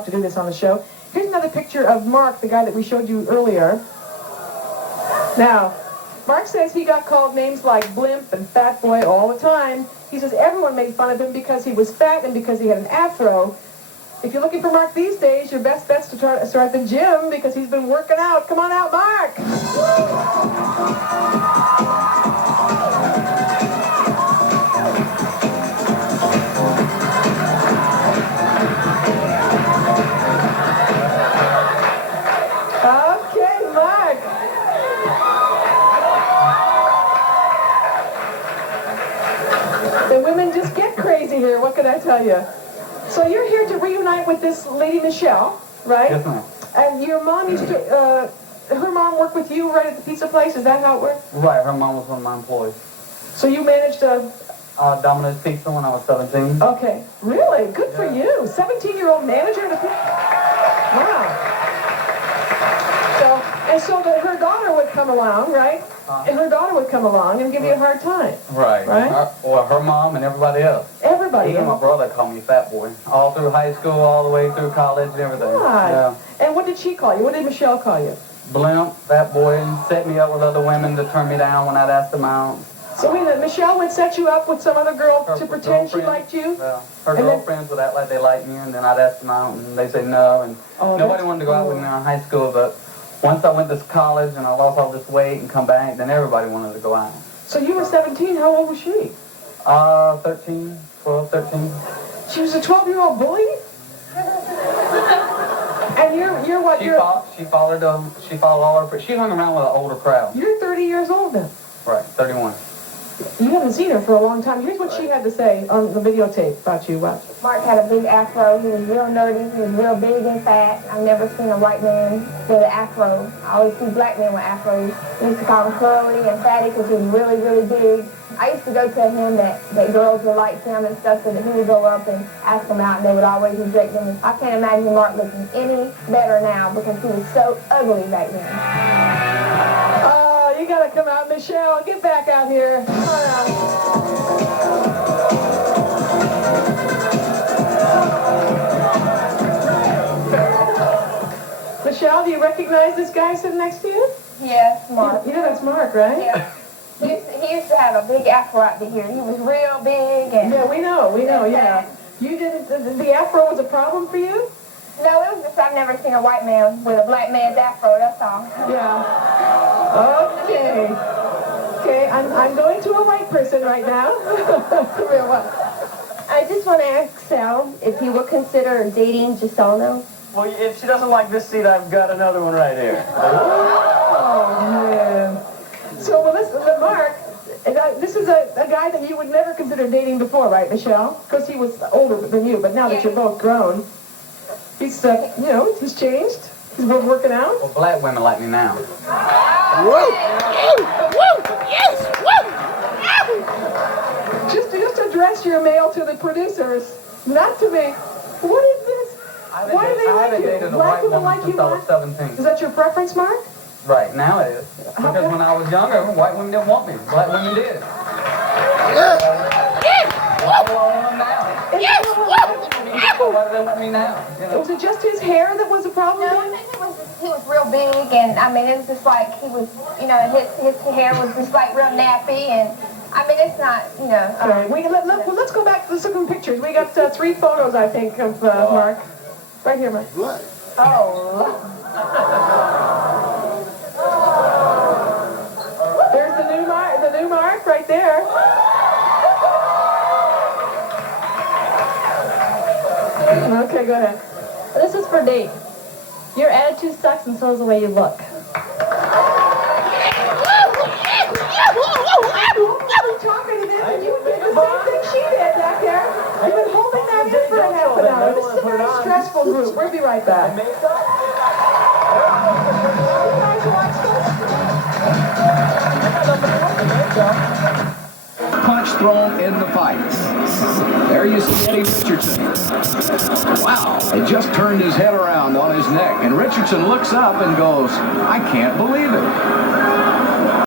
to do this on the show. Here's another picture of Mark, the guy that we showed you earlier. Now, Mark says he got called names like blimp and fat boy all the time. He says everyone made fun of him because he was fat and because he had an afro. If you're looking for Mark these days, your best bet's to try to start the gym because he's been working out. Come on out, Mark! Okay, Mark. The women just get crazy here. What can I tell you? So you're here to reunite with this lady, Michelle, right? Yes, ma'am. And your mom used to, her mom worked with you right at the pizza place? Is that how it worked? Right, her mom was one of my employees. So you managed to... Domino's Pizza when I was 17. Okay, really? Good for you. 17-year-old manager at a pizza... Wow. So her daughter would come along, right? And her daughter would come along and give you a hard time. Right. Right? Her mom and everybody else. Everybody. Even my brother called me fat boy. All through high school, all the way through college and everything. God. Yeah. And what did she call you? What did Michelle call you? Blimp, fat boy, and set me up with other women to turn me down when I'd ask them out. So wait a minute, Michelle would set you up with some other girl to pretend she liked you? Yeah. Her girlfriends would act like they liked me, and then I'd ask them out, and they say no. And nobody wanted to go out with me in high school, but once I went to college and I lost all this weight and come back, then everybody wanted to go out. So you were 17, how old was she? 13, 12, 13. She was a 12-year-old bully? And you're what? She followed all her. She hung around with an older crowd. You're 30 years old then. Right, 31. You haven't seen her for a long time. Here's what she had to say on the videotape about you. Watch. Mark had a big afro. He was real nerdy. He was real big and fat. I've never seen a white man with an afro. I always see black men with afros. We used to call him curly and fatty because he was really, really big. I used to go tell him that girls would like him and stuff, so that he would go up and ask them out, and they would always reject him. I can't imagine Mark looking any better now because he was so ugly back then. Oh, you gotta come out, Michelle. Get back out here. Come on out. Michelle, do you recognize this guy sitting next to you? Yes, Mark. Yeah, that's Mark, right? Yeah. He used to have a big afro out to here. He was real big and... Yeah, we know, yeah. You didn't, the afro was a problem for you? No, it was just I've never seen a white man with a black man's afro, that's all. Yeah. Okay. Okay, I'm going to a white person right now. Real one. I just want to ask Sal if he would consider dating Giselle now. Well, if she doesn't like this seat, I've got another one right here. Oh, man. So, well, listen, Mark, this is a guy that you would never consider dating before, right, Michelle? Because he was older than you, but now that you're both grown, he's, he's changed. He's been working out. Well, black women like me now. Whoa! Whoa! Yes! Whoa! Just address your mail to the producers, not to me. What is this? Why do they like you? Black women like you, Mark? 17. Is that your preference, Mark? Right, now it is. Because when I was younger, white women didn't want me. Black women did. Why do I want them now? Yes! Why do they want me now? You know? Was it just his hair that was a problem? No, I think he was real big, and I mean, it was just like he was, his hair was just like real nappy, and I mean, it's not, All right, let's go back to some pictures. We got 3 photos, I think, of Mark. Right here, Mark. What? Oh. There's the new Mark right there. Okay, go ahead. This is for Dave. Your attitude sucks and so is the way you look. Talking to them, and you did the same thing she did back there. You've been holding that in for a half an hour. This is a very stressful group. We'll be right back. You guys watch this? Punch thrown in the fight. There you see Eddie Richardson. Wow, he just turned his head around on his neck, and Richardson looks up and goes, I can't believe it.